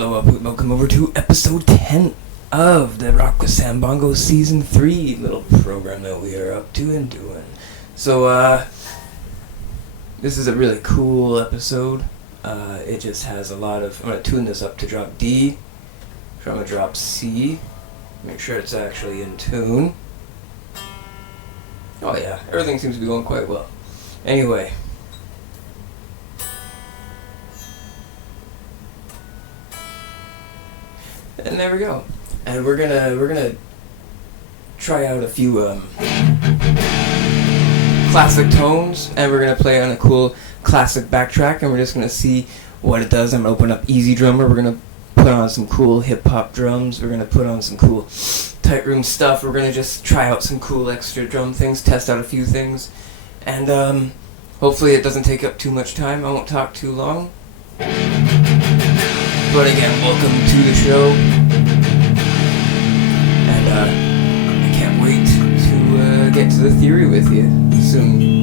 Hello, welcome over to episode 10 of the Rock with Sambongo Season 3 little program that we are up to and doing. So, this is a really cool episode. It just has a lot of... I'm going to tune this up to drop D. So I'm going to drop C. Make sure it's actually in tune. Oh yeah, everything seems to be going quite well. Anyway. And there we go. And we're gonna try out a few classic tones, and we're gonna play on a cool classic backtrack, and we're just gonna see what it does. I'm gonna open up Easy Drummer. We're gonna put on some cool hip hop drums. We're gonna put on some cool tight room stuff. We're gonna just try out some cool extra drum things, test out a few things, and hopefully it doesn't take up too much time. I won't talk too long. But again, welcome to the show, and I can't wait to get to the theory with you soon.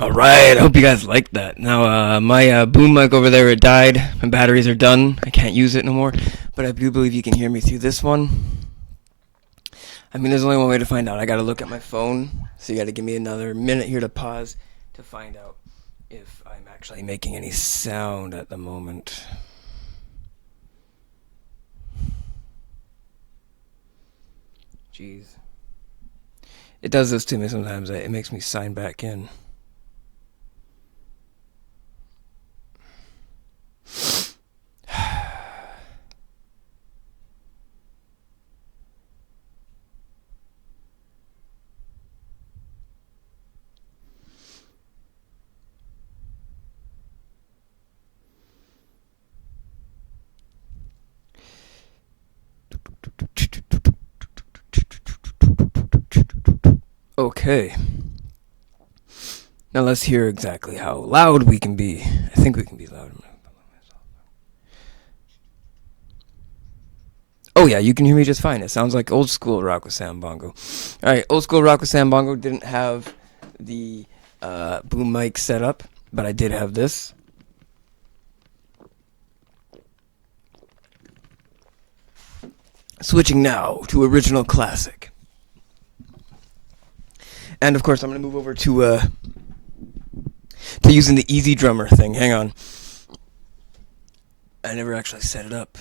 Alright, I hope you guys liked that. Now, my boom mic over there, it died. My batteries are done. I can't use it no more. But I do believe you can hear me through this one. I mean, there's only one way to find out. I gotta look at my phone. So you gotta give me another minute here to pause to find out if I'm actually making any sound at the moment. Jeez. It does this to me sometimes. It makes me sign back in. Okay. Now let's hear exactly how loud we can be. I think we can be loud. Oh yeah, you can hear me just fine. It sounds like old school rock with Sambongo. Alright, old school rock with Sambongo didn't have the boom mic set up, but I did have this. Switching now to original classic. And of course I'm gonna move over to using the easy drummer thing. Hang on. I never actually set it up.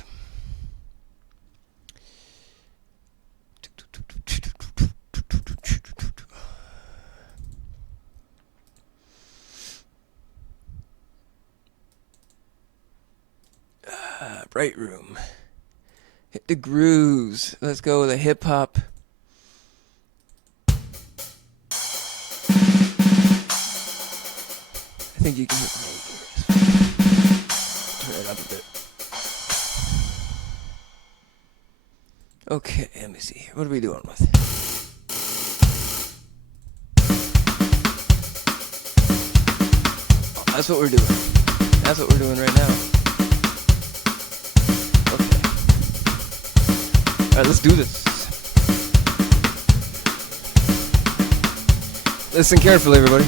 Bright room. Hit the grooves. Let's go with a hip hop. I think you can hit me. Turn it up a bit. Okay, let me see. What are we doing with? Oh, that's what we're doing. That's what we're doing right now. Okay. Alright, let's do this. Listen carefully, everybody.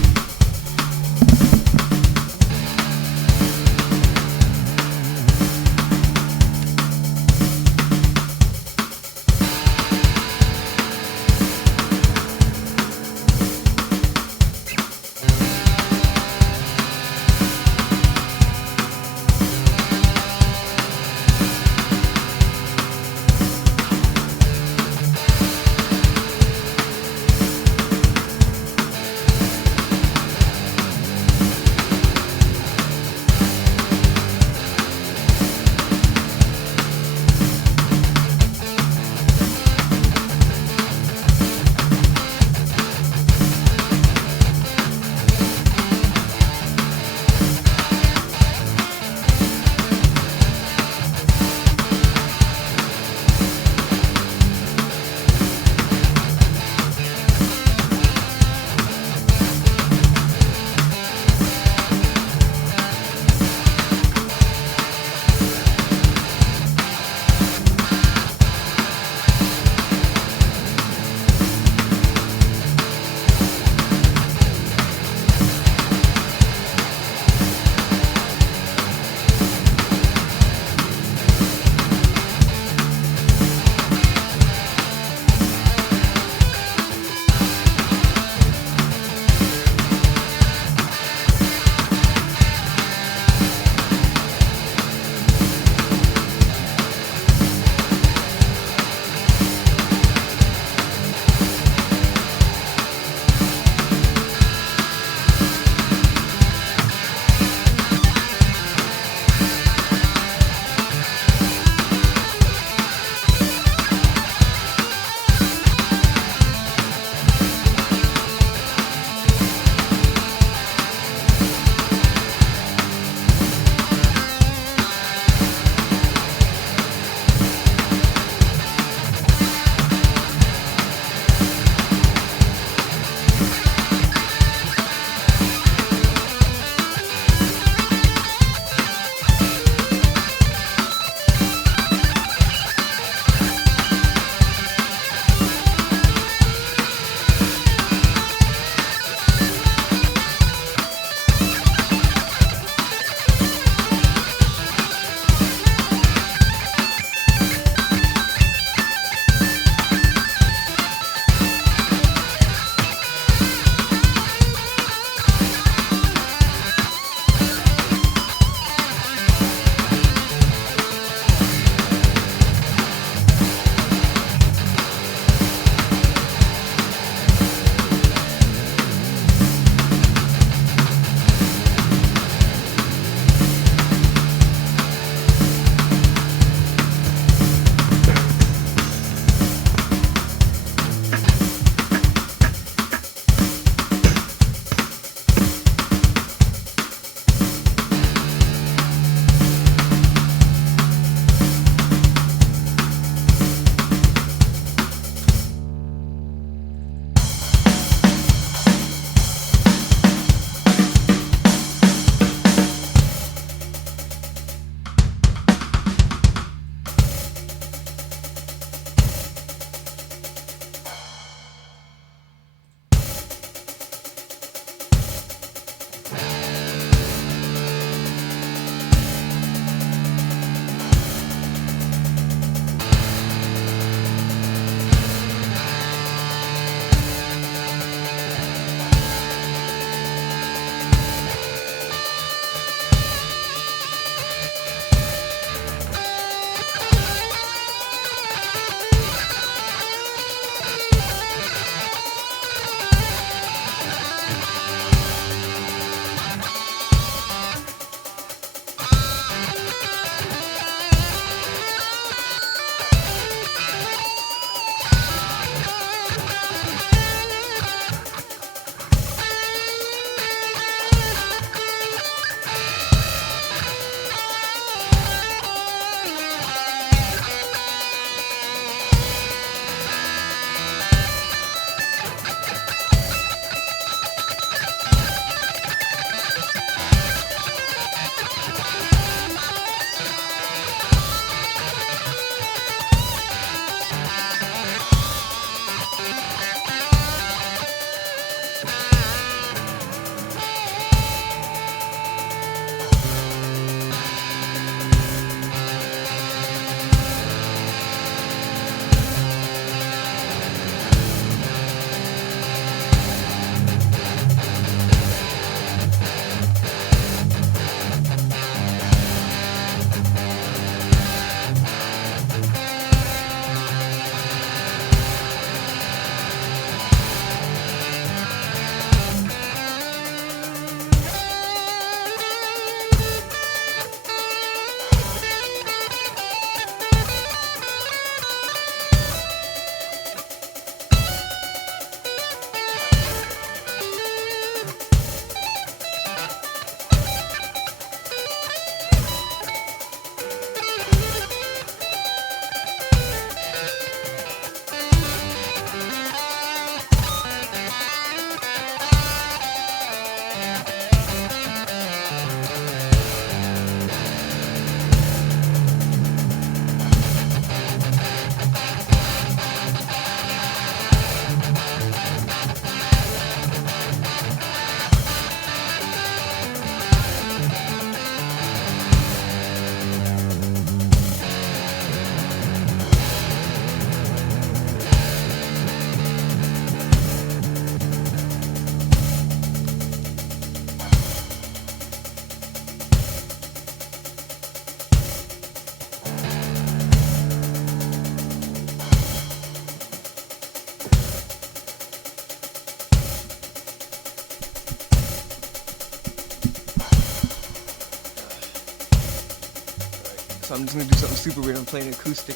so I'm just gonna do something super weird. I'm playing acoustic.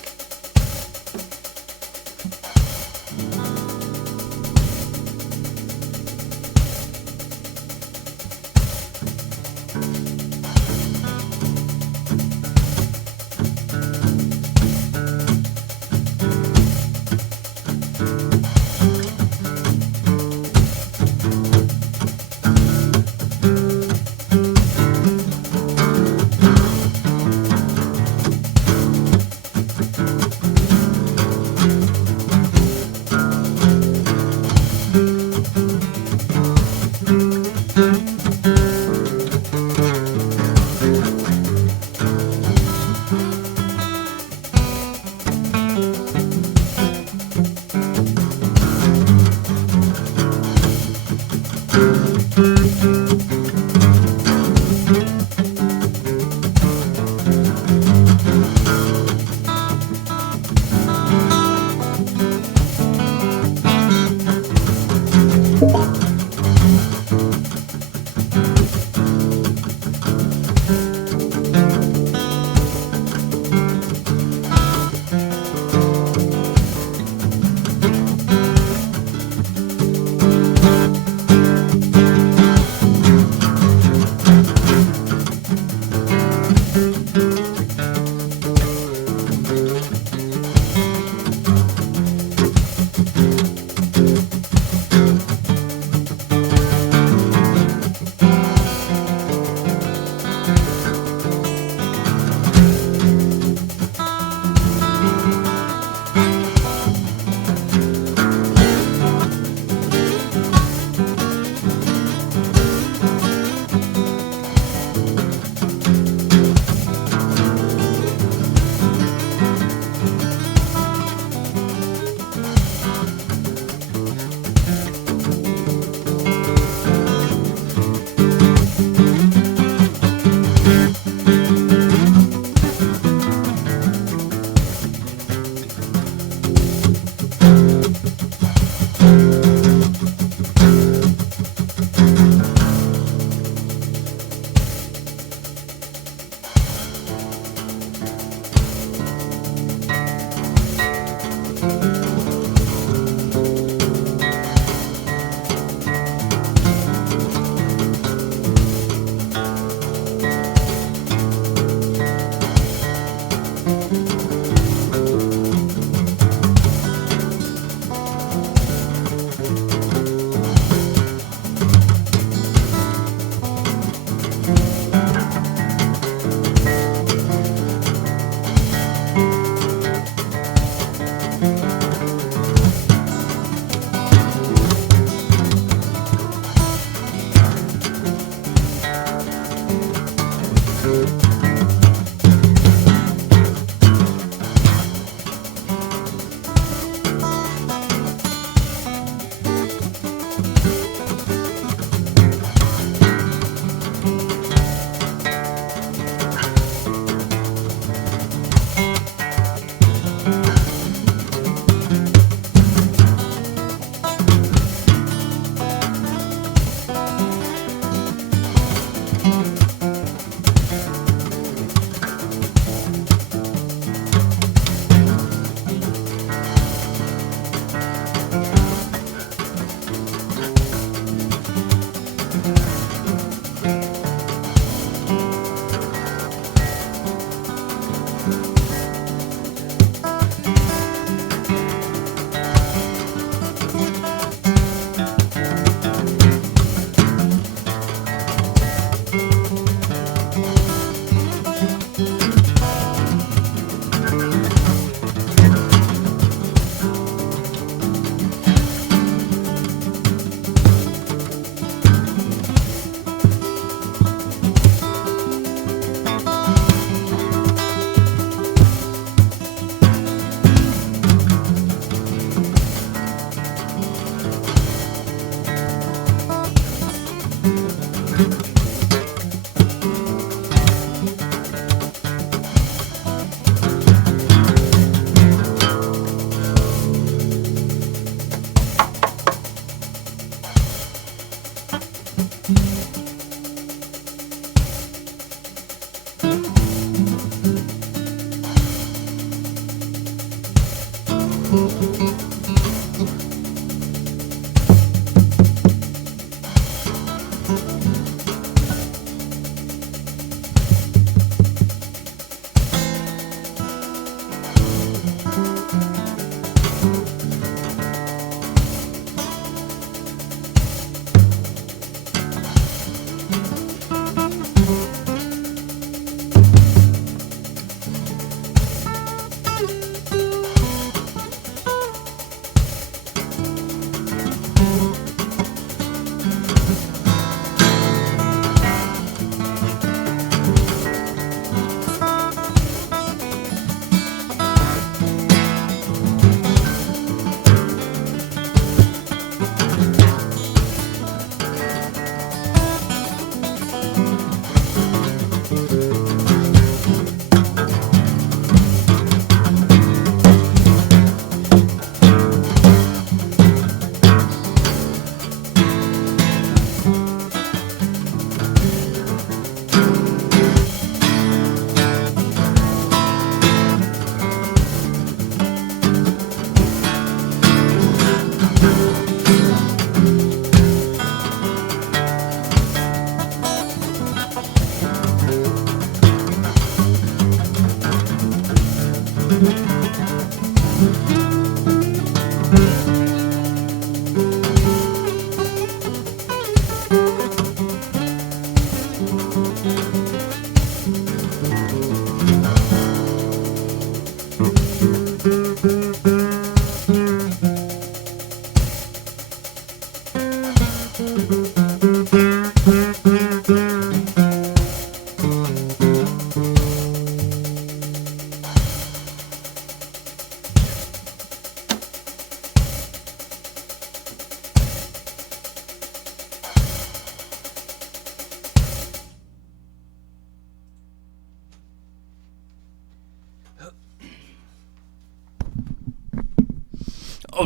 All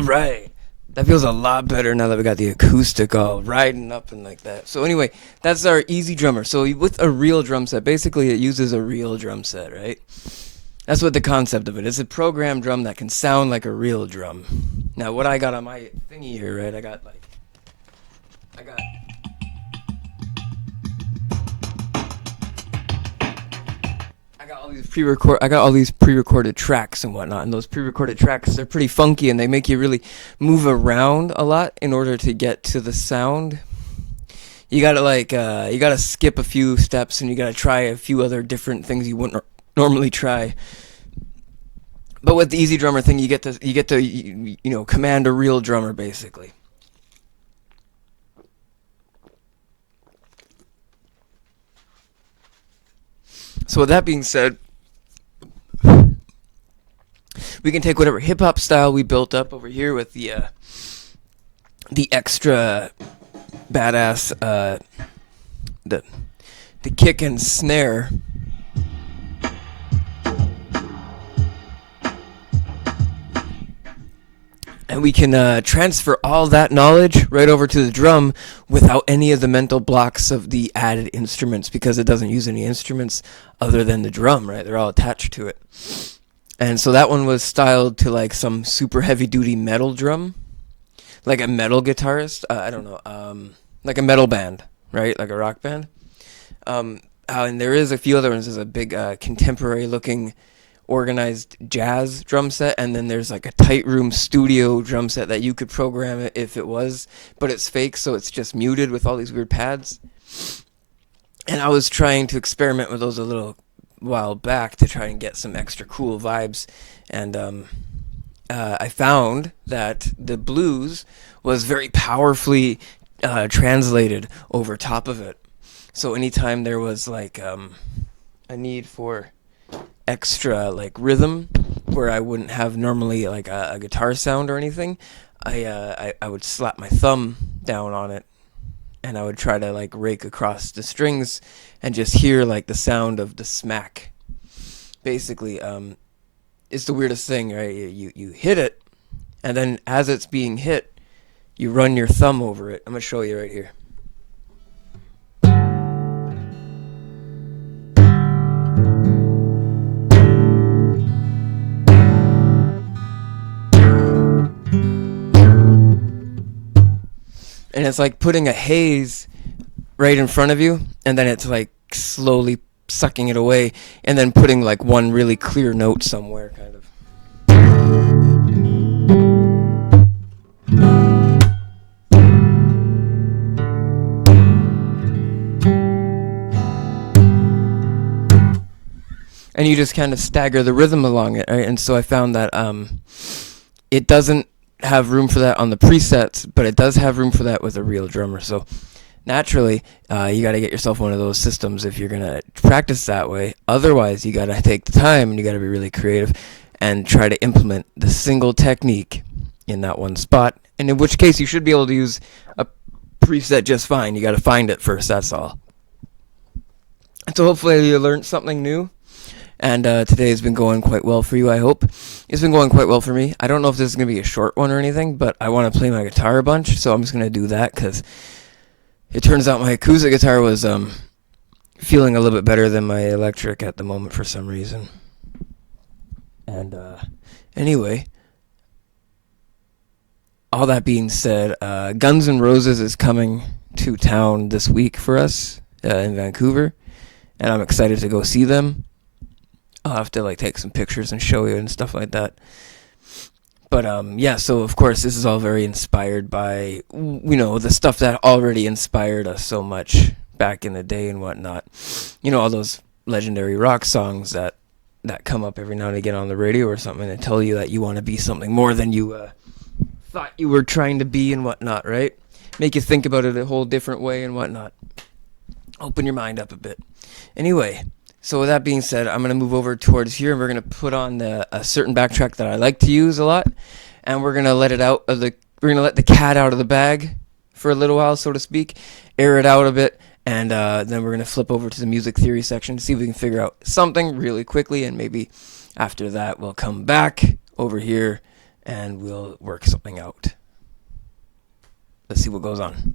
right. That feels a lot better now that we got the acoustic all riding up and like that. So anyway, that's our easy drummer. So with a real drum set, basically it uses a real drum set, right? That's what the concept of it is. A programmed drum that can sound like a real drum. Now what I got on my thingy here, right? I got I got all these pre-recorded tracks and whatnot, and those pre-recorded tracks, they're pretty funky and they make you really move around a lot in order to get to the sound. You gotta skip a few steps and you gotta try a few other different things you wouldn't normally try. But with the easy drummer thing, you get to command a real drummer basically. So with that being said, we can take whatever hip hop style we built up over here with the extra badass the kick and snare, and we can transfer all that knowledge right over to the drum without any of the mental blocks of the added instruments, because it doesn't use any instruments other than the drum, right? They're all attached to it. And so that one was styled to like some super heavy duty metal drum, like a metal guitarist. I don't know, like a metal band, right? Like a rock band. And there is a few other ones. There's a big contemporary looking organized jazz drum set, and then there's like a tight room studio drum set that you could program it if it was, but it's fake, so it's just muted with all these weird pads. And I was trying to experiment with those a little while back to try and get some extra cool vibes, and I found that the blues was very powerfully translated over top of it. So anytime there was like a need for extra like rhythm where I wouldn't have normally like a guitar sound or anything, I would slap my thumb down on it and I would try to like rake across the strings and just hear like the sound of the smack. Basically, it's the weirdest thing, right? You hit it, and then as it's being hit, you run your thumb over it. I'm gonna show you right here. And it's like putting a haze right in front of you, and then it's like slowly sucking it away, and then putting like one really clear note somewhere, kind of. And you just kind of stagger the rhythm along it, right? And so I found that it doesn't have room for that on the presets, but it does have room for that with a real drummer. So naturally, you got to get yourself one of those systems if you're going to practice that way. Otherwise, you got to take the time and you got to be really creative and try to implement the single technique in that one spot. And in which case, you should be able to use a preset just fine. You got to find it first, that's all. So hopefully you learned something new. And today has been going quite well for you, I hope. It's been going quite well for me. I don't know if this is going to be a short one or anything, but I want to play my guitar a bunch, so I'm just going to do that, because it turns out my acoustic guitar was feeling a little bit better than my electric at the moment for some reason. And anyway, all that being said, Guns N' Roses is coming to town this week for us in Vancouver, and I'm excited to go see them. I'll have to like take some pictures and show you and stuff like that. But yeah, so of course this is all very inspired by, the stuff that already inspired us so much back in the day and whatnot. All those legendary rock songs that come up every now and again on the radio or something and tell you that you want to be something more than you thought you were trying to be and whatnot, right? make you think about it a whole different way and whatnot. Open your mind up a bit. Anyway, so with that being said, I'm going to move over towards here, and we're going to put on a certain backtrack that I like to use a lot, and we're going to let it out of the we're going to let the cat out of the bag for a little while, so to speak, air it out a bit, and then we're going to flip over to the music theory section to see if we can figure out something really quickly, and maybe after that we'll come back over here and we'll work something out. Let's see what goes on.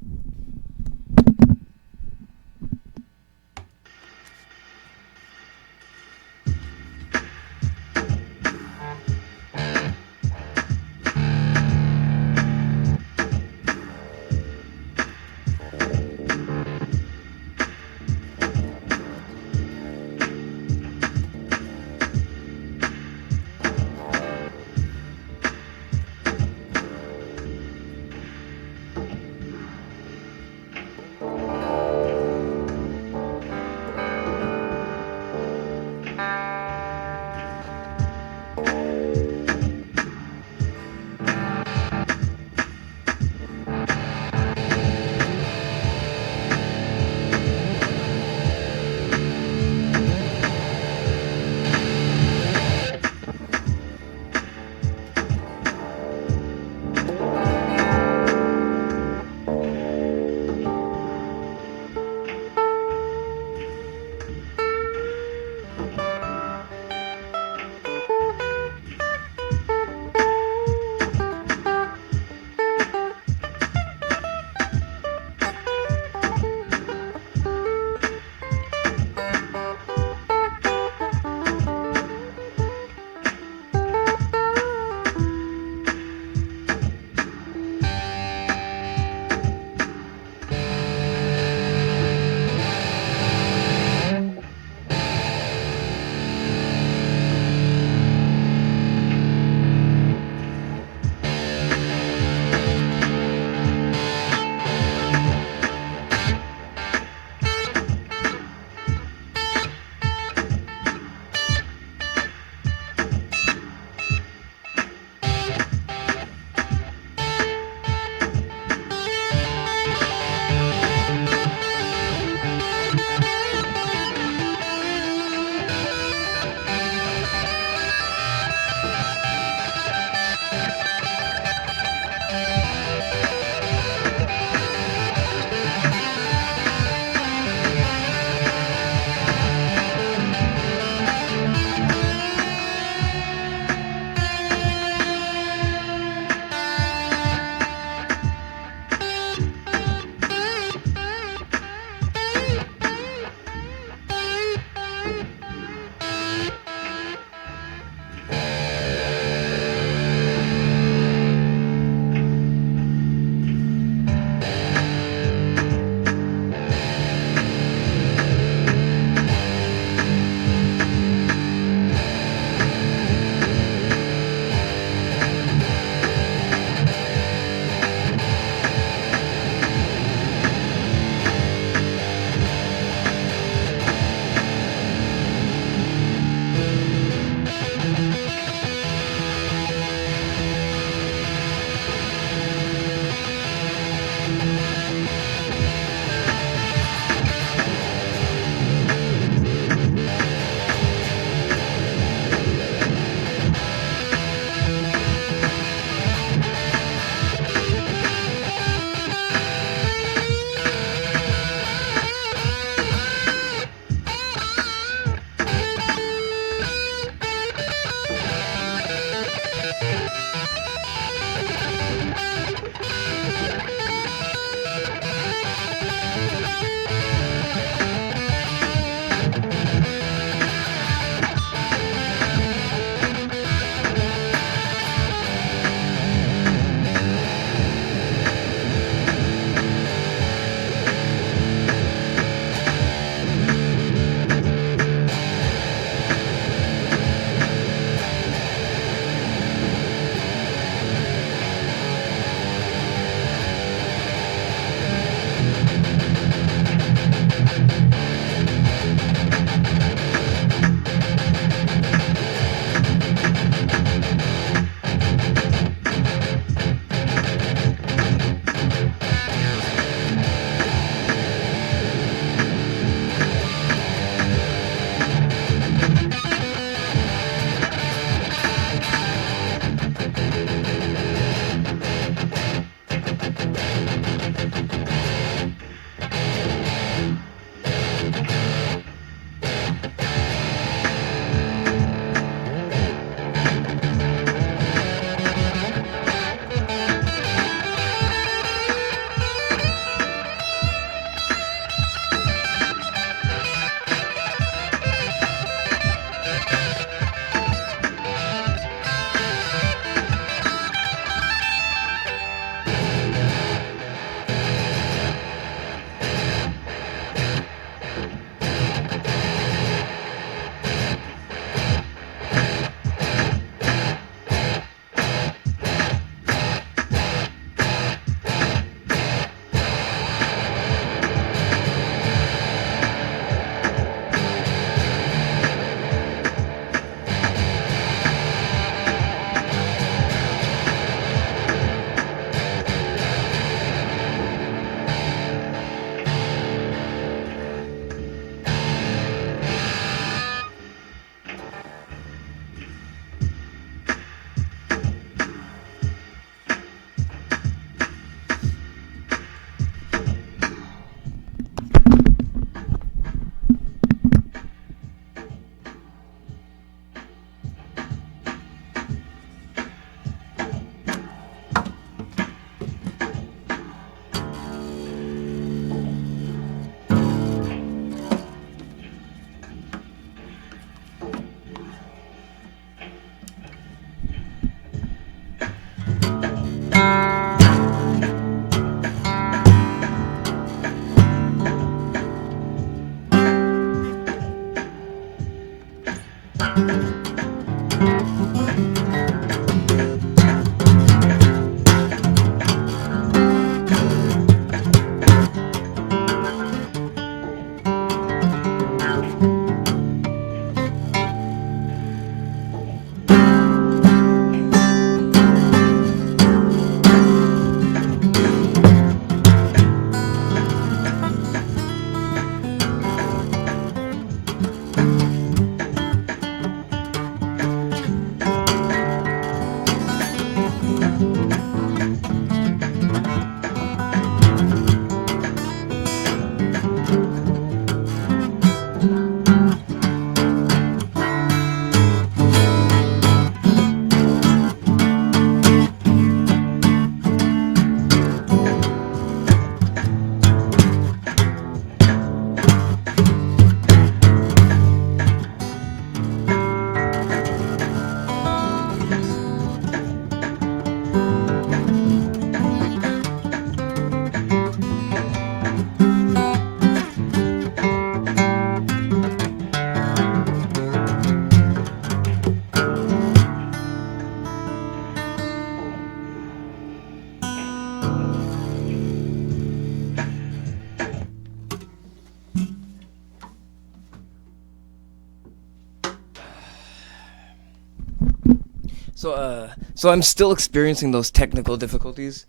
So I'm still experiencing those technical difficulties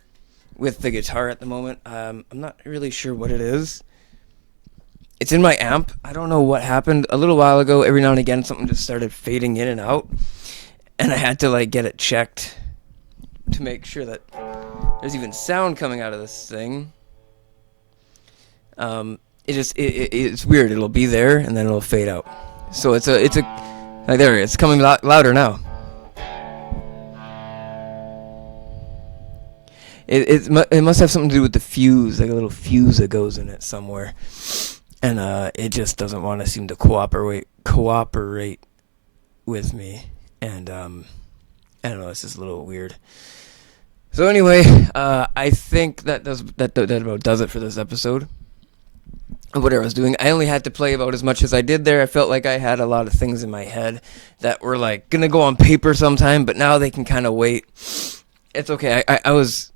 with the guitar at the moment. I'm not really sure what it is. It's in my amp. I don't know what happened. A little while ago, every now and again, something just started fading in and out, and I had to like get it checked to make sure that there's even sound coming out of this thing. It's weird. It'll be there and then it'll fade out. So it's a like there. It's coming louder now. It must have something to do with the fuse, like a little fuse that goes in it somewhere, and it just doesn't want to seem to cooperate with me, and I don't know, it's just a little weird. So anyway, I think that about does it for this episode of whatever I was doing. I only had to play about as much as I did there. I felt like I had a lot of things in my head that were like gonna go on paper sometime, but now they can kind of wait. It's okay. I was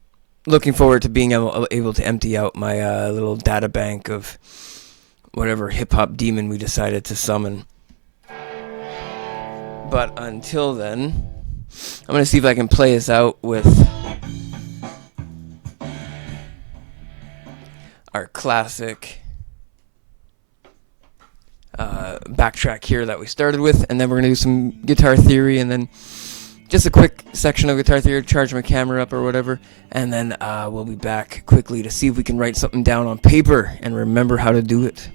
looking forward to being able to empty out my little data bank of whatever hip-hop demon we decided to summon. But until then, I'm going to see if I can play this out with our classic backtrack here that we started with, and then we're going to do some guitar theory, and then just a quick section of guitar theory, charge my camera up or whatever, and then we'll be back quickly to see if we can write something down on paper and remember how to do it.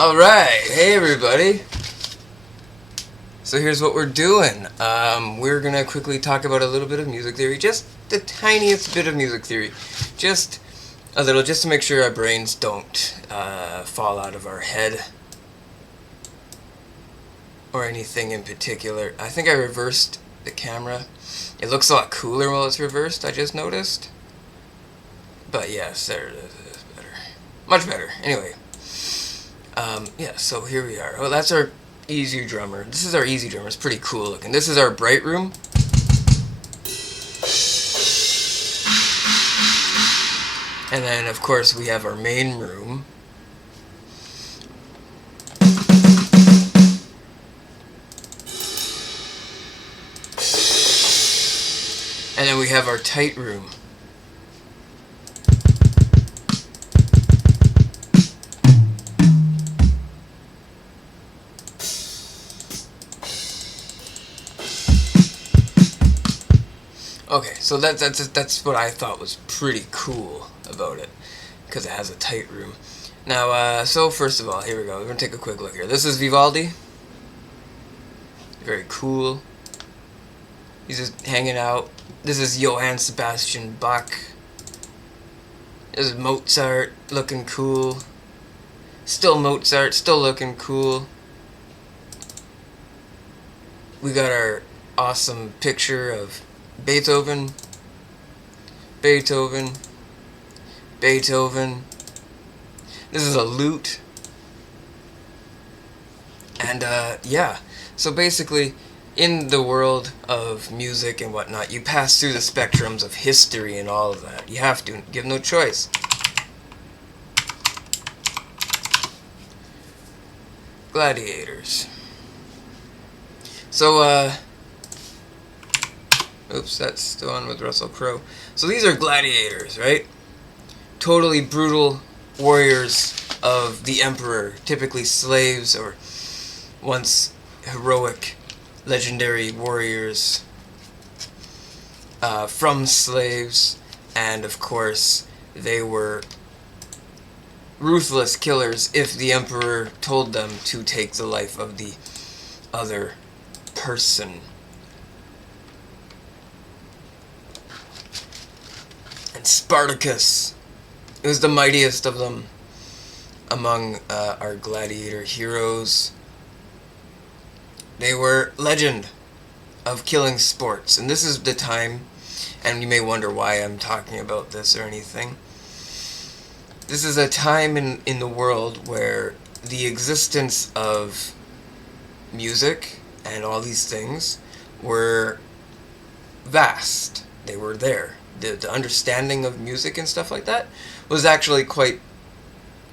Alright, hey everybody. So here's what we're doing. We're gonna quickly talk about a little bit of music theory, just the tiniest bit of music theory. Just a little, just to make sure our brains don't fall out of our head. Or anything in particular. I think I reversed the camera. It looks a lot cooler while it's reversed, I just noticed. But yes, there it is. It's better. Much better. Anyway. Yeah, so here we are. Oh, that's our easy drummer. This is our easy drummer. It's pretty cool looking. This is our bright room. And then, of course, we have our main room. And then we have our tight room. Okay, so that's what I thought was pretty cool about it, because it has a tight room. Now, so first of all, here we go. We're gonna take a quick look here. This is Vivaldi. Very cool. He's just hanging out. This is Johann Sebastian Bach. This is Mozart, looking cool. Still Mozart, still looking cool. We got our awesome picture of Beethoven. Beethoven. Beethoven. This is a lute. And, yeah. So basically, in the world of music and whatnot, you pass through the spectrums of history and all of that. You have to. You have no choice. Gladiators. So, oops, that's the one with Russell Crowe. So these are gladiators, right? Totally brutal warriors of the emperor. Typically slaves or once heroic legendary warriors from slaves, and of course they were ruthless killers if the emperor told them to take the life of the other person. And Spartacus, it was the mightiest of them among our gladiator heroes. They were legend of killing sports. And this is the time, and you may wonder why I'm talking about this or anything. This is a time in the world where the existence of music and all these things were vast. They were there. The understanding of music and stuff like that was actually quite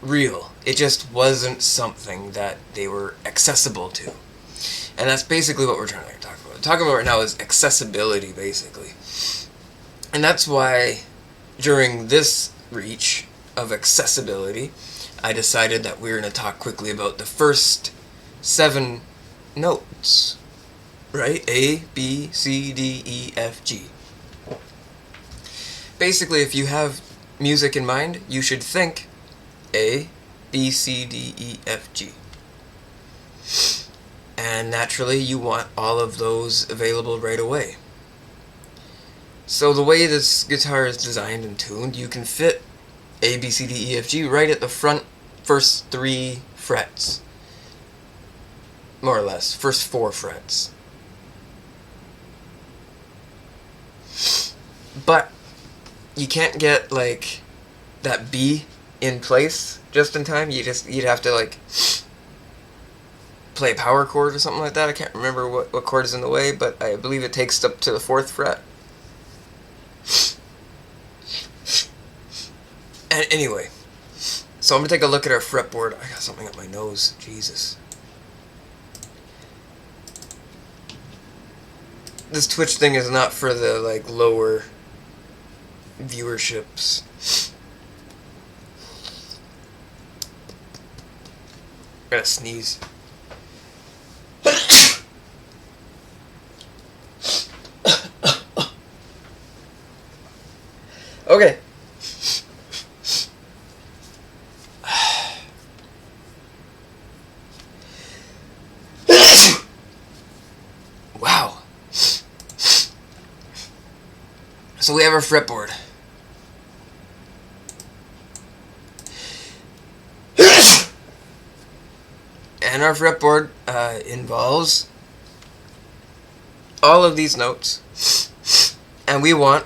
real. It just wasn't something that they were accessible to. And that's basically what we're trying to talk about. Talking about right now is accessibility, basically. And that's why, during this reach of accessibility, I decided that we were going to talk quickly about the first 7 notes. Right? A, B, C, D, E, F, G. Basically, if you have music in mind, you should think A, B, C, D, E, F, G. And naturally, you want all of those available right away. So the way this guitar is designed and tuned, you can fit A, B, C, D, E, F, G right at the first 3 frets. More or less, first 4 frets. But you can't get, like, that B in place just in time. You'd have to, like, play a power chord or something like that. I can't remember what chord is in the way, but I believe it takes up to the 4th fret. And anyway, so I'm going to take a look at our fretboard. I got something up my nose. Jesus. This Twitch thing is not for the, like, lower viewerships. I gotta sneeze. Okay. So we have our fretboard. And our fretboard involves all of these notes. And we want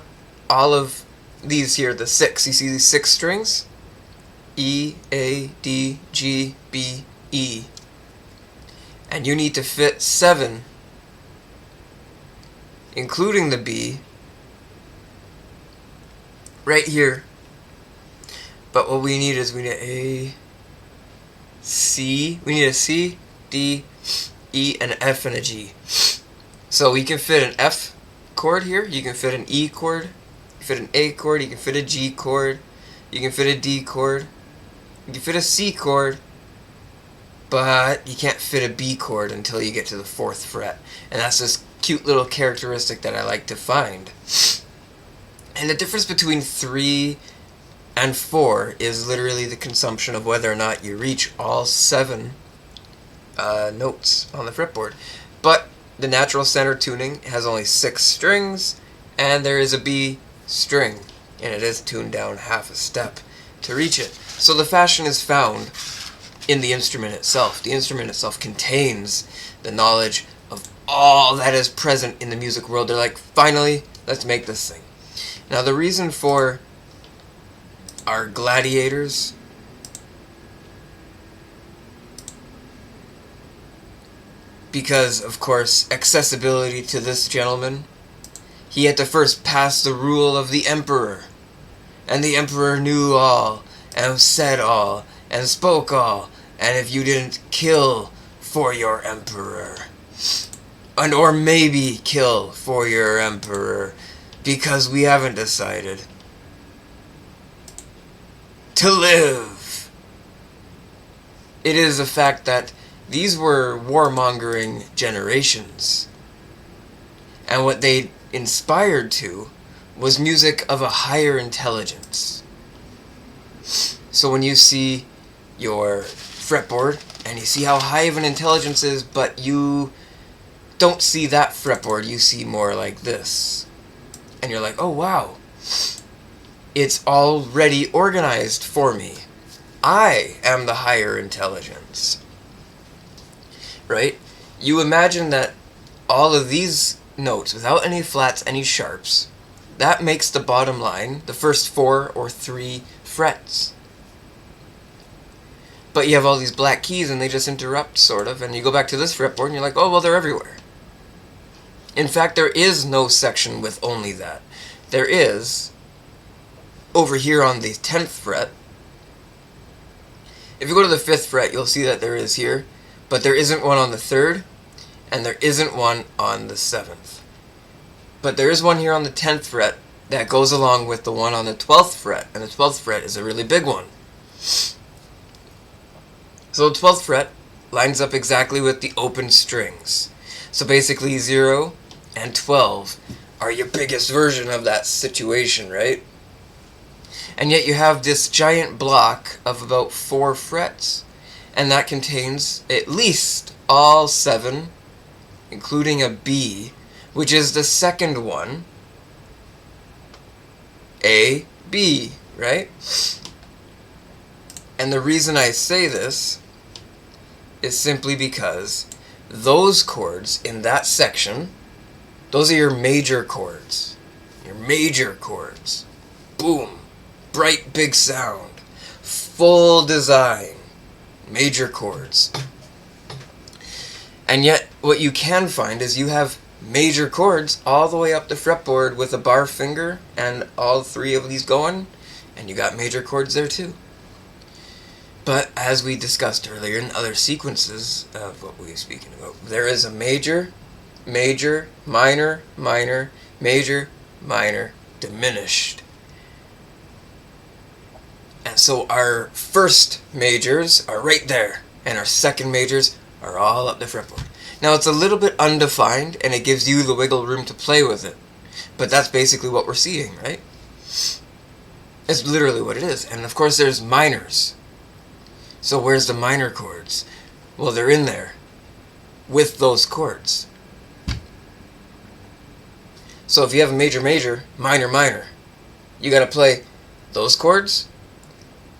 all of these here, the 6. You see these 6 strings? E, A, D, G, B, E. And you need to fit 7, including the B, right here. But what we need is we need A, C, we need a C, D, E, an F, and a G. So we can fit an F chord here, you can fit an E chord, you can fit an A chord, you can fit a G chord, you can fit a D chord, you can fit a C chord, but you can't fit a B chord until you get to the 4th fret. And that's this cute little characteristic that I like to find. And the difference between 3 and 4 is literally the consumption of whether or not you reach all 7 notes on the fretboard. But the natural center tuning has only 6 strings, and there is a B string, and it is tuned down half a step to reach it. So the fashion is found in the instrument itself. The instrument itself contains the knowledge of all that is present in the music world. They're like, finally, let's make this thing. Now the reason for our gladiators because, of course, accessibility to this gentleman, he had to first pass the rule of the emperor. And the emperor knew all, and said all, and spoke all. And if you didn't kill for your emperor, and or maybe kill for your emperor, because we haven't decided to live. It is a fact that these were warmongering generations, and what they inspired to was music of a higher intelligence. So when you see your fretboard and you see how high of an intelligence is, but you don't see that fretboard, you see more like this, and you're like, oh wow, it's already organized for me. I am the higher intelligence. Right? You imagine that all of these notes, without any flats, any sharps, that makes the bottom line the first 4 or 3 frets. But you have all these black keys and they just interrupt, sort of, and you go back to this fretboard and you're like, oh, well, they're everywhere. In fact, there is no section with only that. There is, over here on the 10th fret, if you go to the 5th fret, you'll see that there is here, but there isn't one on the 3rd, and there isn't one on the 7th. But there is one here on the 10th fret that goes along with the one on the 12th fret, and the 12th fret is a really big one. So the 12th fret lines up exactly with the open strings. So basically 0 and 12 are your biggest version of that situation, right? And yet you have this giant block of about 4 frets, and that contains at least all 7, including a B, which is the second one, A, B, right? And the reason I say this is simply because those chords in that section, those are your major chords. Your major chords. Boom. Bright, big sound. Full design. Major chords. And yet, what you can find is you have major chords all the way up the fretboard with a bar finger and all 3 of these going, and you got major chords there too. But as we discussed earlier in other sequences of what we were speaking about, there is a major, major, minor, minor, major, minor, diminished. And so our first majors are right there, and our second majors are all up the fretboard. Now it's a little bit undefined, and it gives you the wiggle room to play with it. But that's basically what we're seeing, right? It's literally what it is. And of course there's minors. So where's the minor chords? Well, they're in there with those chords. So if you have a major, major, minor, minor, you gotta play those chords,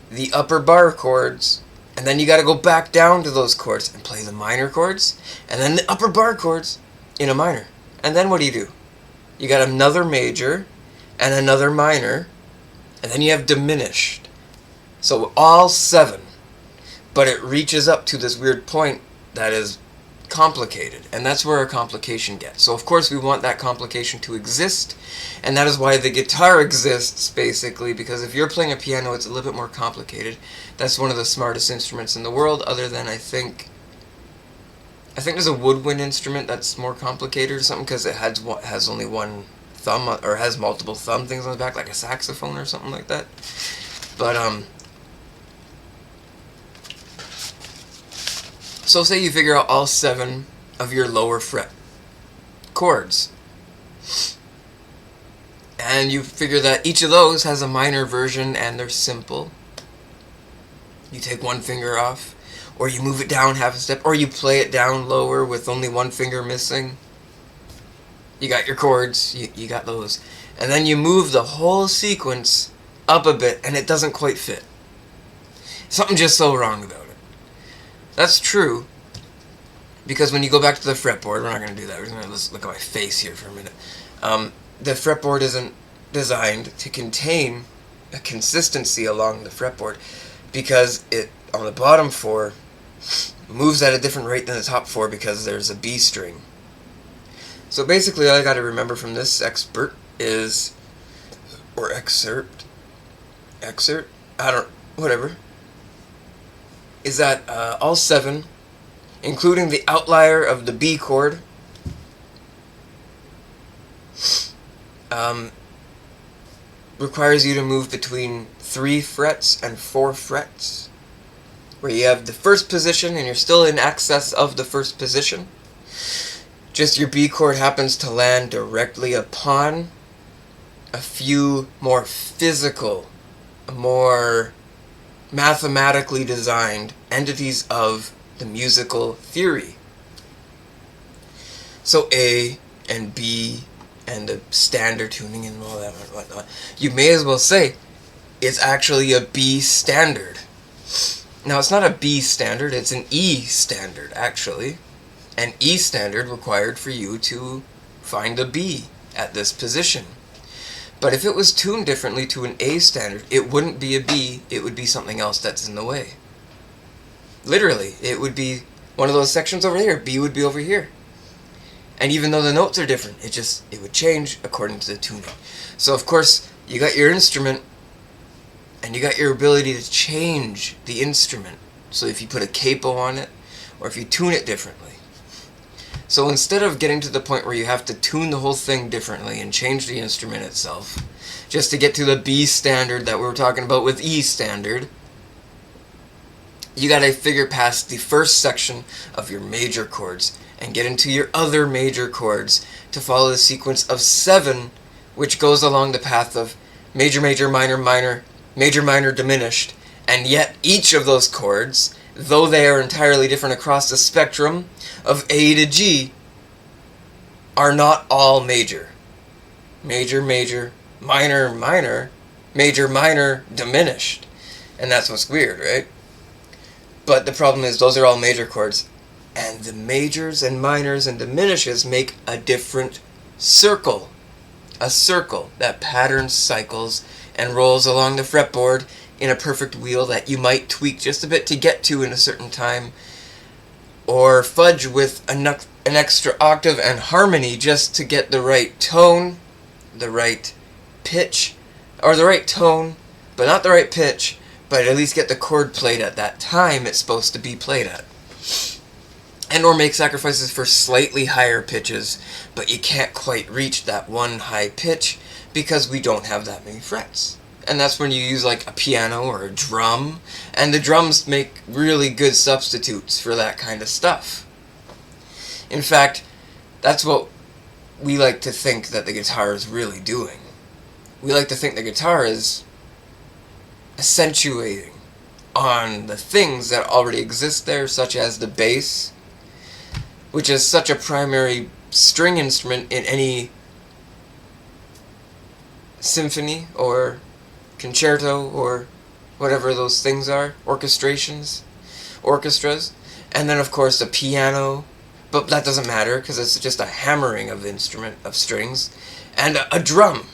the upper bar chords, and then you gotta go back down to those chords and play the minor chords, and then the upper bar chords in a minor. And then what do? You got another major and another minor, and then you have diminished. So all 7, but it reaches up to this weird point that is complicated, and that's where a complication gets. So of course we want that complication to exist, and that is why the guitar exists, basically, because if you're playing a piano, it's a little bit more complicated. That's one of the smartest instruments in the world, other than I think there's a woodwind instrument that's more complicated or something, because it has only one thumb, or has multiple thumb things on the back, like a saxophone or something like that. But so say you figure out all 7 of your lower fret chords, and you figure that each of those has a minor version and they're simple. You take one finger off, or you move it down half a step, or you play it down lower with only one finger missing. You got your chords, you got those. And then you move the whole sequence up a bit, and it doesn't quite fit. Something just so wrong about it. That's true, because when you go back to the fretboard, we're not going to do that, we're going to look at my face here for a minute. The fretboard isn't designed to contain a consistency along the fretboard, because it, on the bottom 4, moves at a different rate than the top 4 because there's a B string. So basically all I got to remember from this excerpt is, or excerpt, whatever, is that all 7, including the outlier of the B chord, requires you to move between 3 frets and 4 frets, where you have the first position and you're still in excess of the first position. Just your B chord happens to land directly upon a few more physical, more mathematically designed entities of the musical theory. So A and B and the standard tuning and all that and whatnot, you may as well say it's actually a B standard. Now it's not a B standard, it's an E standard actually. An E standard required for you to find a B at this position. But if it was tuned differently to an A standard, it wouldn't be a B, it would be something else that's in the way. Literally, it would be one of those sections over here, B would be over here. And even though the notes are different, it would change according to the tuning. So of course, you got your instrument, and you got your ability to change the instrument. So if you put a capo on it, or if you tune it differently. So instead of getting to the point where you have to tune the whole thing differently and change the instrument itself, just to get to the B standard that we were talking about with E standard, you gotta figure past the first section of your major chords and get into your other major chords to follow the sequence of 7, which goes along the path of major, major, minor, minor, major, minor, diminished, and yet each of those chords, though they are entirely different across the spectrum of A to G, are not all major. Major, major, minor, minor, major, minor, diminished. And that's what's weird, right? But the problem is those are all major chords, and the majors and minors and diminishes make a different circle. A circle that patterns, cycles, and rolls along the fretboard in a perfect wheel that you might tweak just a bit to get to in a certain time, or fudge with an extra octave and harmony just to get the right tone, the right pitch, or the right tone, but not the right pitch, but at least get the chord played at that time it's supposed to be played at. And or make sacrifices for slightly higher pitches, but you can't quite reach that one high pitch because we don't have that many frets. And that's when you use like a piano or a drum, and the drums make really good substitutes for that kind of stuff. In fact, that's what we like to think that the guitar is really doing. We like to think the guitar is accentuating on the things that already exist there, such as the bass, which is such a primary string instrument in any symphony or concerto or whatever those things are, orchestras, and then of course a piano, but that doesn't matter because it's just a hammering of the instrument of strings, and a drum.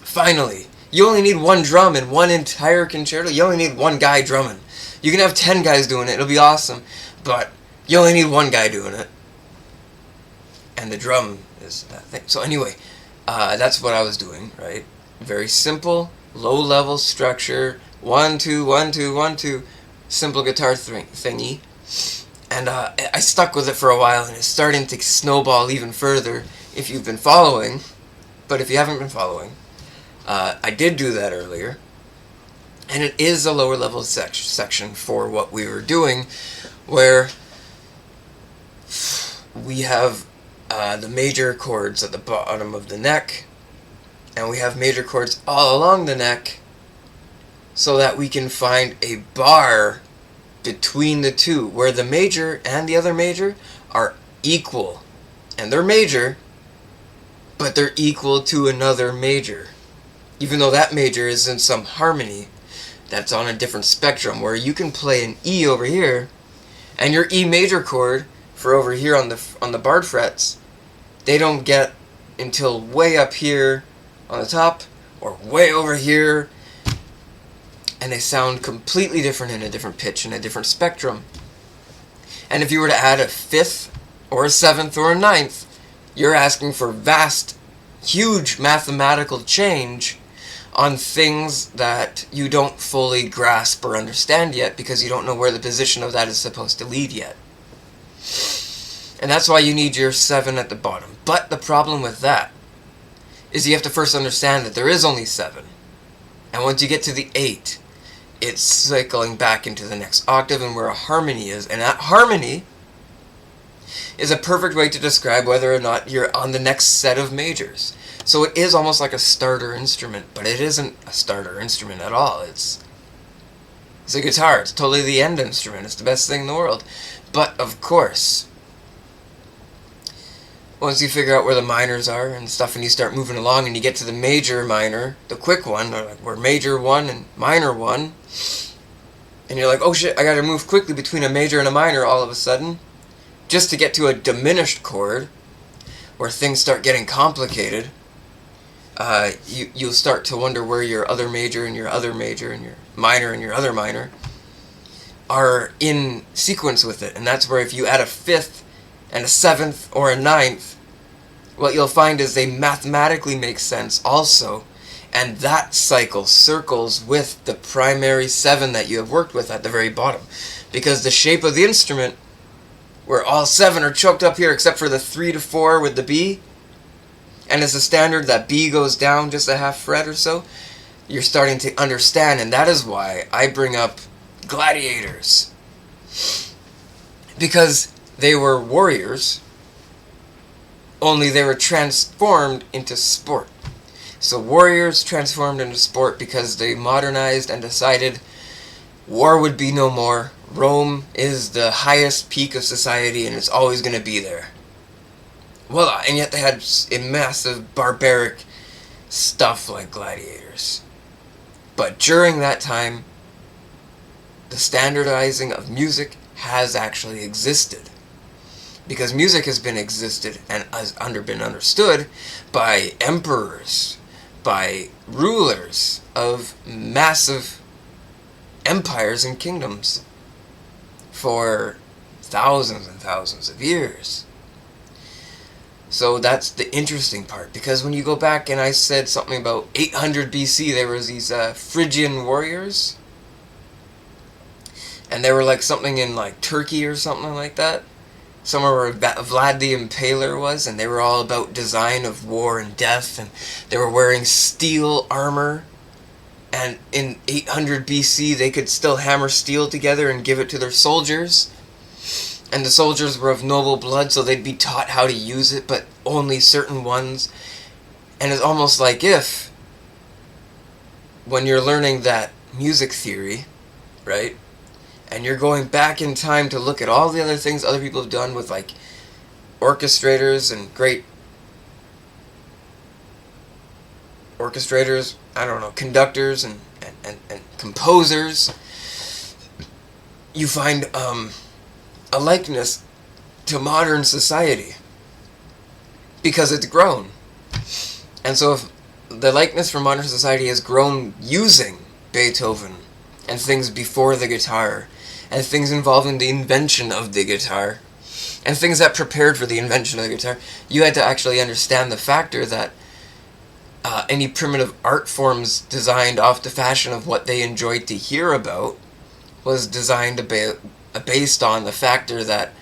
Finally, you only need one drum in one entire concerto. You only need one guy drumming. You can have 10 guys doing it, it'll be awesome, but you only need one guy doing it. And the drum is that thing. So anyway, that's what I was doing, right? Very simple, low-level structure, 1, 2, 1, 2, 1, 2, simple guitar thingy. And I stuck with it for a while, and it's starting to snowball even further if you've been following. But if you haven't been following, I did do that earlier. And it is a lower level section for what we were doing, where we have the major chords at the bottom of the neck, and we have major chords all along the neck, so that we can find a bar between the two, where the major and the other major are equal. And they're major, but they're equal to another major. Even though that major is in some harmony that's on a different spectrum, where you can play an E over here, and your E major chord for over here on the barred frets, they don't get until way up here on the top, or way over here, and they sound completely different in a different pitch and a different spectrum. And if you were to add a 5th or a 7th or a 9th, you're asking for vast, huge mathematical change on things that you don't fully grasp or understand yet, because you don't know where the position of that is supposed to lead yet. And that's why you need your 7 at the bottom. But the problem with that is you have to first understand that there is only 7. And once you get to the 8, it's cycling back into the next octave and where a harmony is. And that harmony is a perfect way to describe whether or not you're on the next set of majors. So it is almost like a starter instrument, but it isn't a starter instrument at all. It's a guitar. It's totally the end instrument. It's the best thing in the world. But, of course, once you figure out where the minors are and stuff, and you start moving along and you get to the major minor, the quick one, or like where major 1 and minor 1, and you're like, oh shit, I gotta move quickly between a major and a minor all of a sudden, just to get to a diminished chord, where things start getting complicated. You'll start to wonder where your other major and your other major and your minor and your other minor are in sequence with it. And that's where if you add a 5th and a 7th or a 9th, what you'll find is they mathematically make sense also, and that cycle circles with the primary 7 that you have worked with at the very bottom, because the shape of the instrument, where all 7 are choked up here except for the 3 to 4 with the B, and as a standard that B goes down just a half fret or so, you're starting to understand. And that is why I bring up gladiators, because they were warriors, only they were transformed into sport. So warriors transformed into sport because they modernized and decided war would be no more. Rome is the highest peak of society, and it's always going to be there. Voila! And yet they had a massive barbaric stuff like gladiators. But during that time, the standardizing of music has actually existed. Because music has been existed and has been understood by emperors, by rulers of massive empires and kingdoms for thousands and thousands of years. So that's the interesting part, because when you go back, and I said something about 800 BC, there was these Phrygian warriors, and they were like something in like Turkey or something like that, somewhere where Vlad the Impaler was, and they were all about design of war and death, and they were wearing steel armor, and in 800 BC they could still hammer steel together and give it to their soldiers, and the soldiers were of noble blood, so they'd be taught how to use it, but only certain ones. And it's almost like if, when you're learning that music theory, right, and you're going back in time to look at all the other things other people have done with, like, orchestrators and great orchestrators, I don't know, conductors and composers, you find a likeness to modern society because it's grown. And so if the likeness for modern society has grown using Beethoven and things before the guitar and things involving the invention of the guitar and things that prepared for the invention of the guitar, you had to actually understand the factor that any primitive art forms designed off the fashion of what they enjoyed to hear about was designed based on the factor that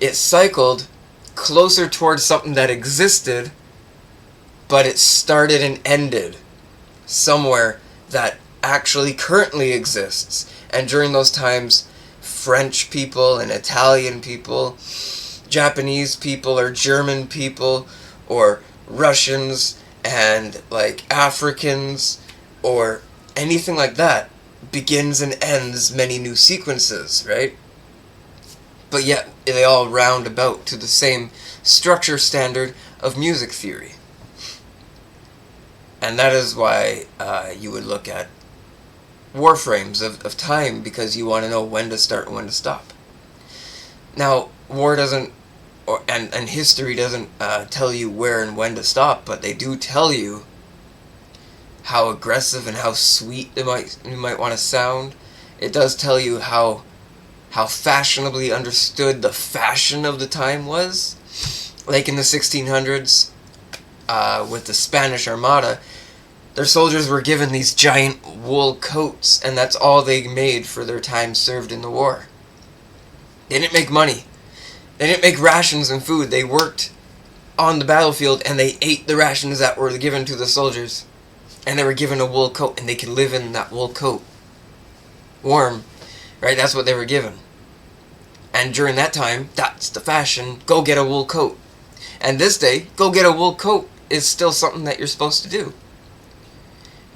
it cycled closer towards something that existed, but it started and ended somewhere that actually currently exists. And during those times, French people and Italian people, Japanese people or German people or Russians and like Africans or anything like that begins and ends many new sequences, right? But yet they all round about to the same structure standard of music theory. And that is why you would look at warframes of time, because you want to know when to start and when to stop. Now, war doesn't, and history doesn't tell you where and when to stop, but they do tell you how aggressive and how sweet you might want to sound. It does tell you how fashionably understood the fashion of the time was. Like in the 1600s, with the Spanish Armada, their soldiers were given these giant wool coats, and that's all they made for their time served in the war. They didn't make money. They didn't make rations and food. They worked on the battlefield, and they ate the rations that were given to the soldiers. And they were given a wool coat, and they could live in that wool coat. Warm, right? That's what they were given. And during that time, that's the fashion. Go get a wool coat. And this day, go get a wool coat is still something that you're supposed to do.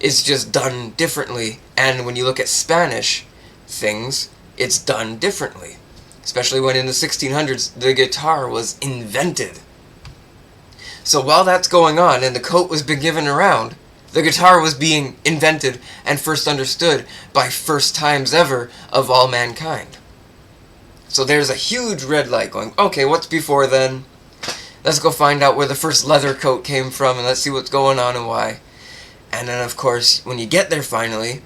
It's just done differently. And when you look at Spanish things, it's done differently. Especially when in the 1600s, the guitar was invented. So while that's going on and the coat was being given around, the guitar was being invented and first understood by first times ever of all mankind. So there's a huge red light going, okay, what's before then? Let's go find out where the first leather coat came from and let's see what's going on and why. And then, of course, when you get there finally,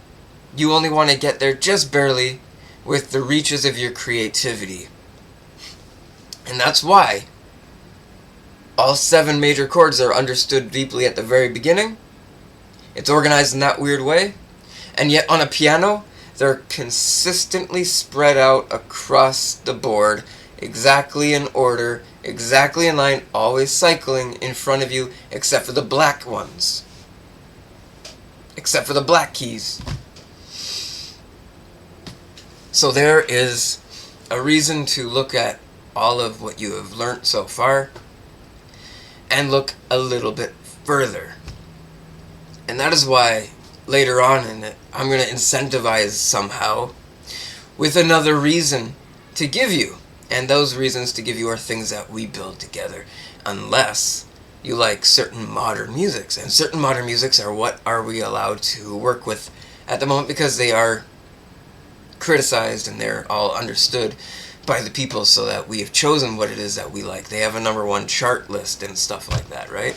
you only want to get there just barely with the reaches of your creativity. And that's why all 7 major chords are understood deeply at the very beginning. It's organized in that weird way. And yet on a piano, they're consistently spread out across the board, exactly in order, exactly in line, always cycling in front of you, except for the black ones. Except for the black keys. So there is a reason to look at all of what you have learnt so far and look a little bit further. And that is why later on in it, I'm going to incentivize somehow with another reason to give you. And those reasons to give you are things that we build together, unless you like certain modern musics. And certain modern musics are what are we allowed to work with at the moment, because they are criticized and they're all understood by the people, so that we have chosen what it is that we like. They have a #1 chart list and stuff like that, right?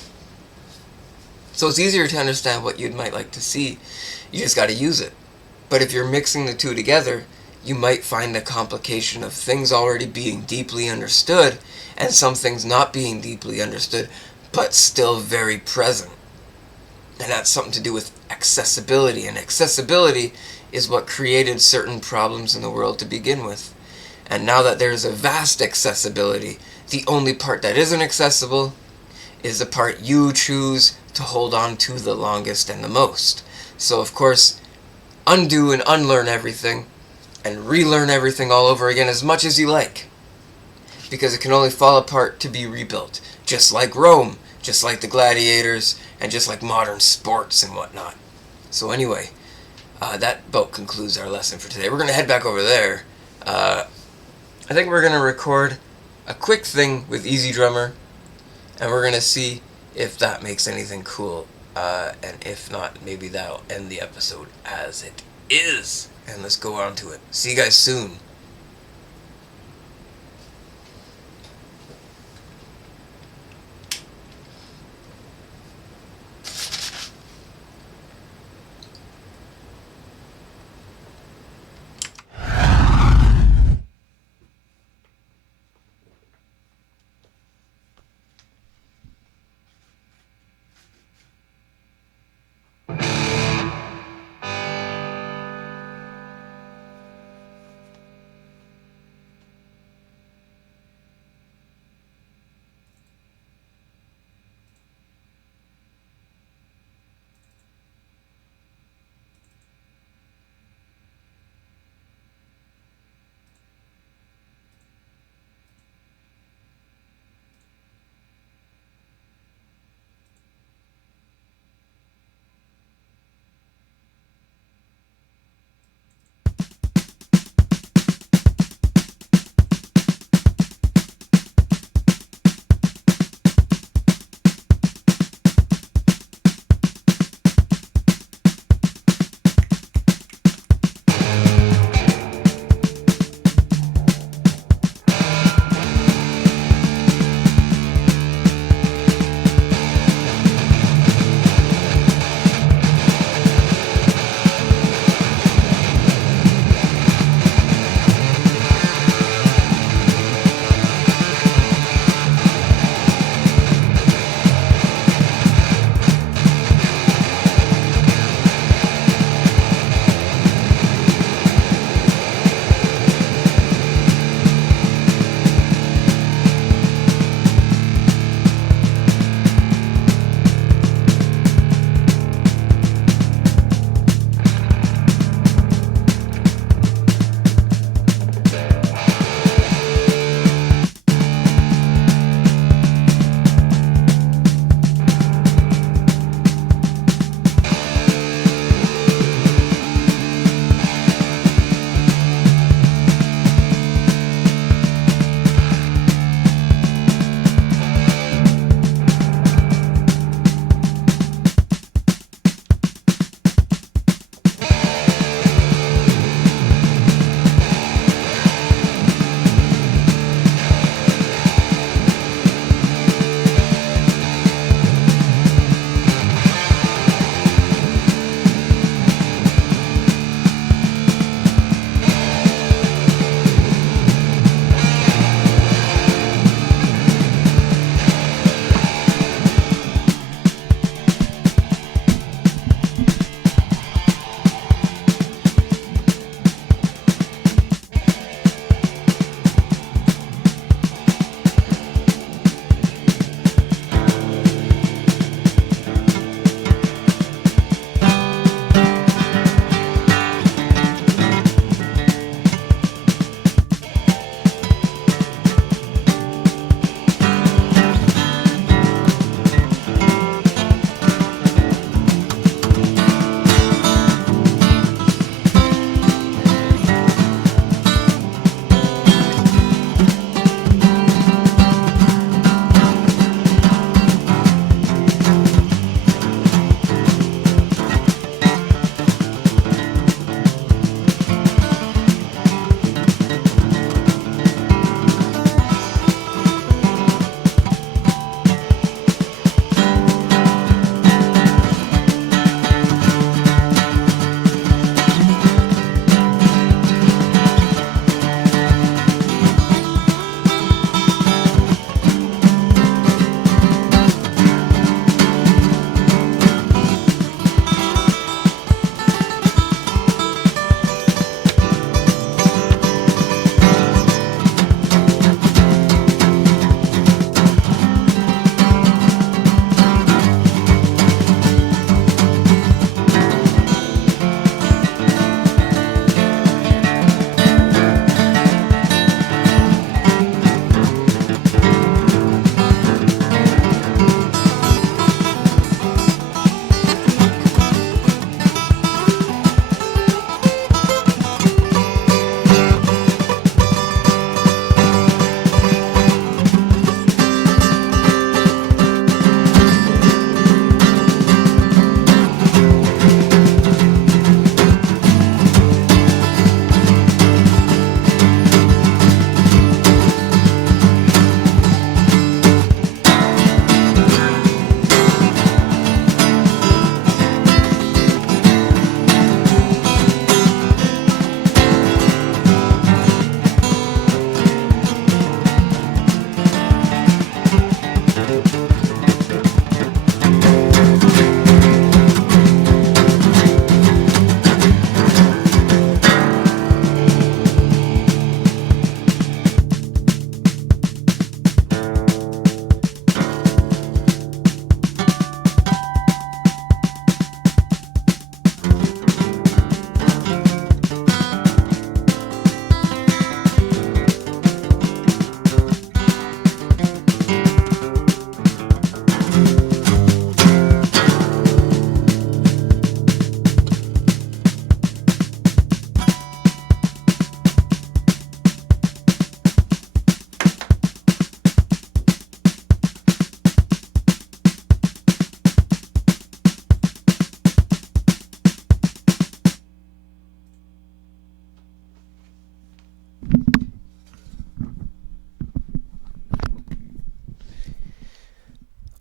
So it's easier to understand what you might like to see. You just got to use it. But if you're mixing the two together, you might find the complication of things already being deeply understood and some things not being deeply understood, but still very present. And that's something to do with accessibility. And accessibility is what created certain problems in the world to begin with. And now that there's a vast accessibility, the only part that isn't accessible is the part you choose to hold on to the longest and the most. So of course, undo and unlearn everything and relearn everything all over again as much as you like, because it can only fall apart to be rebuilt, just like Rome, just like the gladiators, and just like modern sports and whatnot. So anyway, that about concludes our lesson for today. We're going to head back over there. I think we're going to record a quick thing with Easy Drummer, and we're going to see if that makes anything cool And if not, maybe that'll end the episode as it is. And let's go on to it. See you guys soon.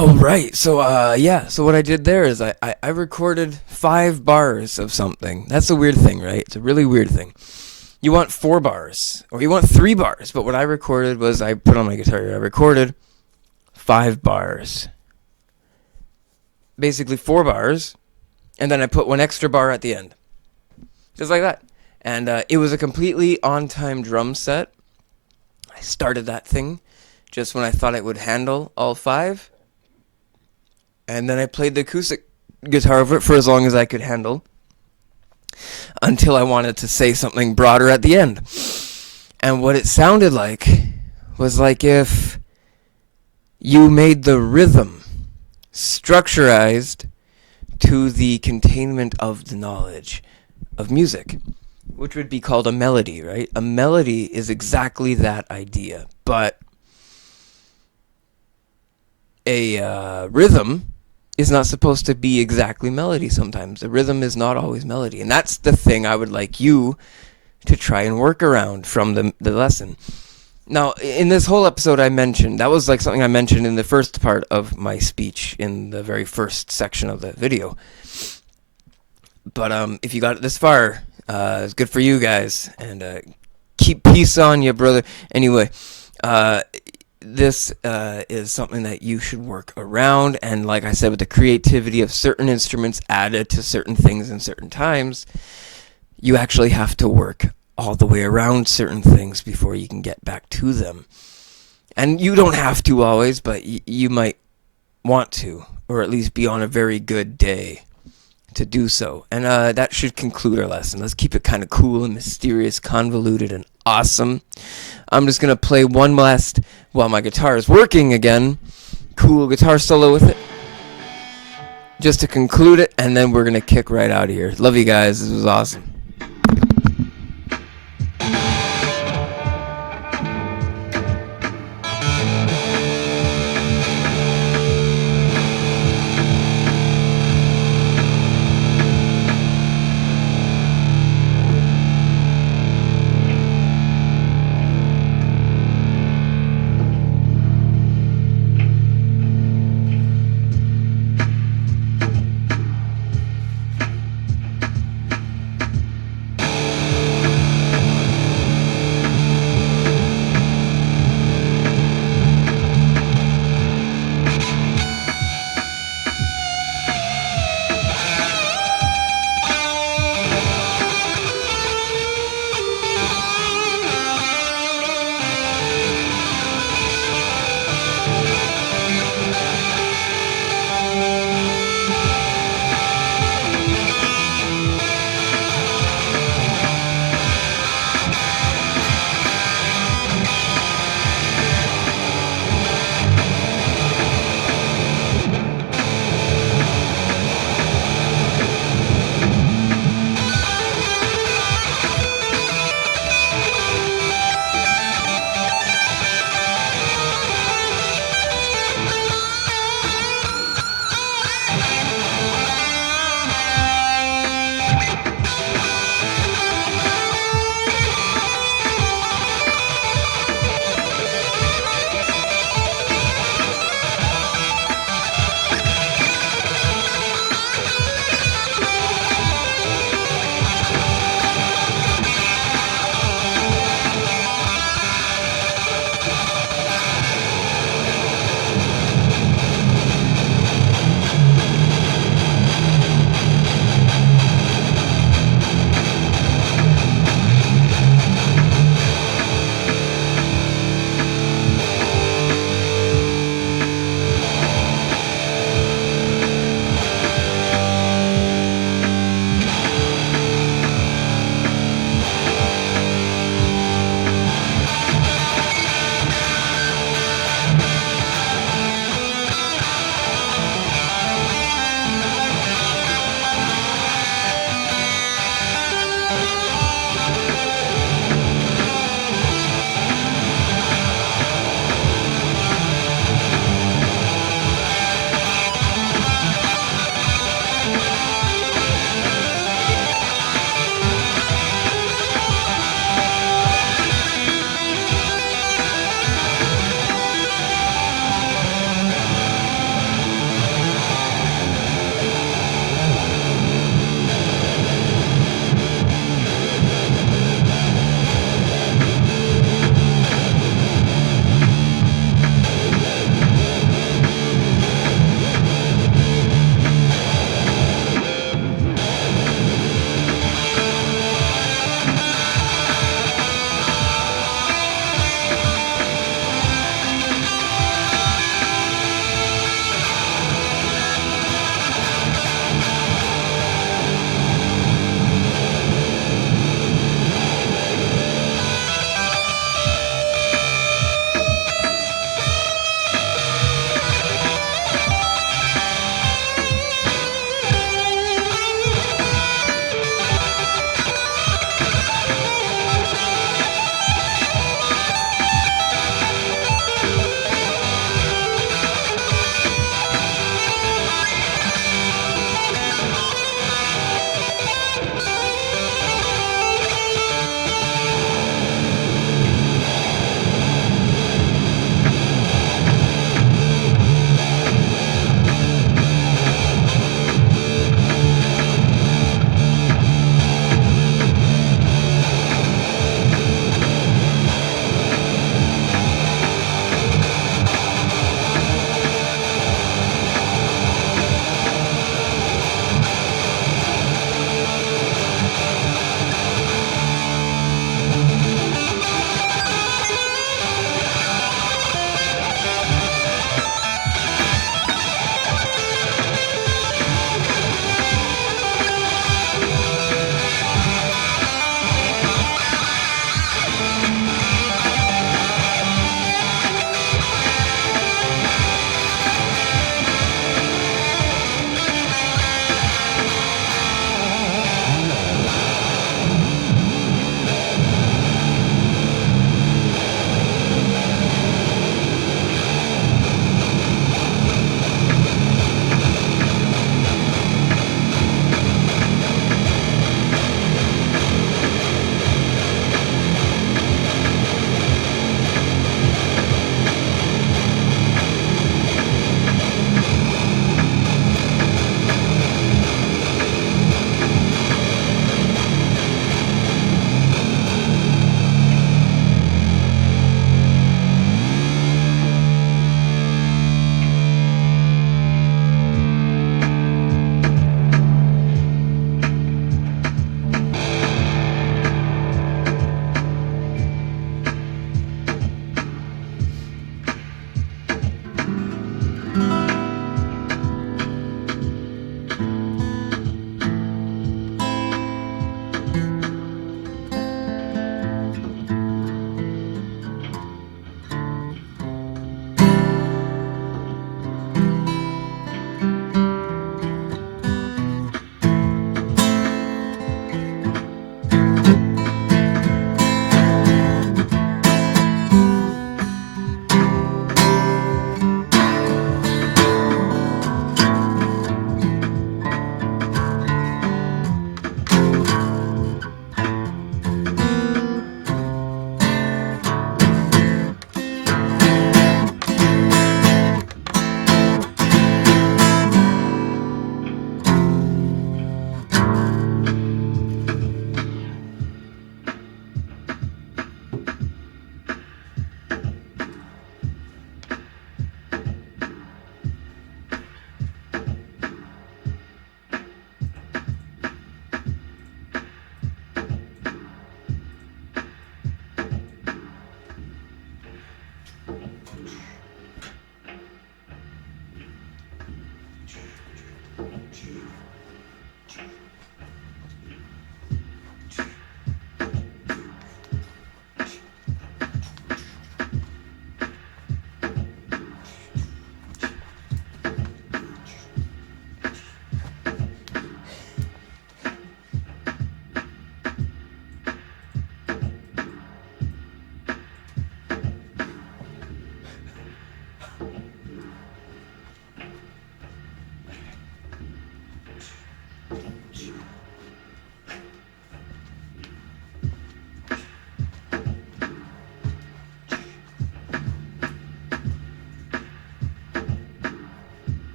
Oh, right. So what I did there is I recorded 5 bars of something. That's a weird thing, right? It's a really weird thing. You want 4 bars, or you want 3 bars, but what I recorded was I put on my guitar here. I recorded 5 bars. Basically 4 bars, and then I put 1 extra bar at the end. Just like that. And it was a completely on-time drum set. I started that thing just when I thought it would handle all 5. And then I played the acoustic guitar over it for as long as I could handle, until I wanted to say something broader at the end. And what it sounded like was like if you made the rhythm structurized to the containment of the knowledge of music, which would be called a melody, right? A melody is exactly that idea, but a rhythm is not supposed to be exactly melody sometimes. A rhythm is not always melody, and that's the thing I would like you to try and work around from the lesson. Now, in this whole episode I mentioned, that was like something I mentioned in the first part of my speech in the very first section of the video. But if you got it this far, it's good for you guys, and keep peace on you, brother. Anyway, this is something that you should work around, and like I said, with the creativity of certain instruments added to certain things in certain times, you actually have to work all the way around certain things before you can get back to them. And you don't have to always, but you might want to, or at least be on a very good day to do so. And that should conclude our lesson. Let's keep it kind of cool and mysterious, convoluted, and awesome. I'm just going to play one last, while my guitar is working again, cool guitar solo with it, just to conclude it, and then we're going to kick right out of here. Love you guys. This was awesome.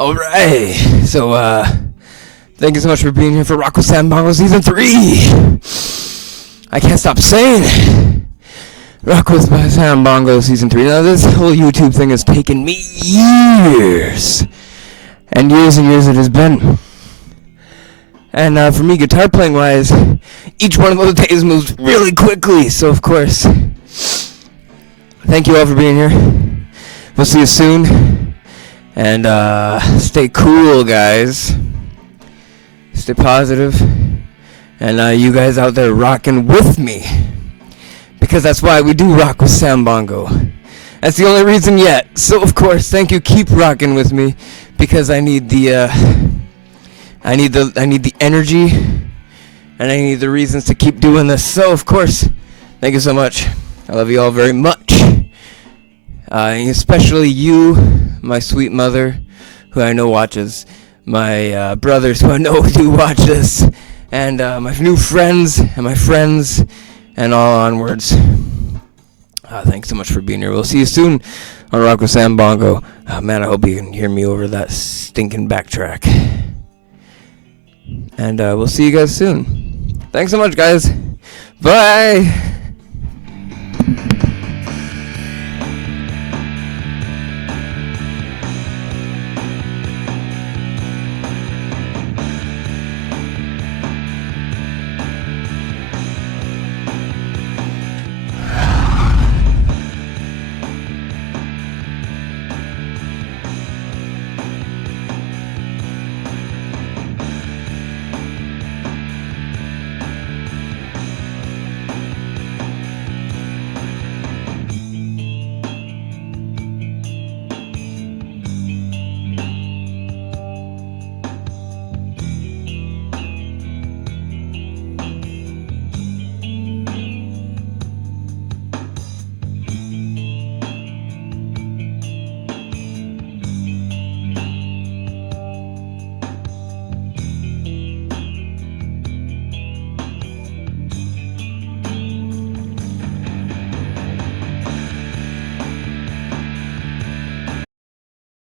Alright, so, thank you so much for being here for Rock with Sambongo Season 3! I can't stop saying Rock with Sambongo Season 3. Now, this whole YouTube thing has taken me years. And years it has been. And for me, guitar playing wise, each one of those days moves really quickly. So, of course, thank you all for being here. We'll see you soon. And stay cool, guys. Stay positive. And you guys out there rocking with me. Because that's why we do Rock with Sambongo. That's the only reason yet. So, of course, thank you. Keep rocking with me. Because I need the energy. And I need the reasons to keep doing this. So, of course, thank you so much. I love you all very much. Especially you, my sweet mother, who I know watches, my brothers, who I know do watch this, and my new friends, and my friends, and all onwards. Thanks so much for being here. We'll see you soon on Rock with Sambongo. Man, I hope you can hear me over that stinking backtrack. And we'll see you guys soon. Thanks so much, guys. Bye!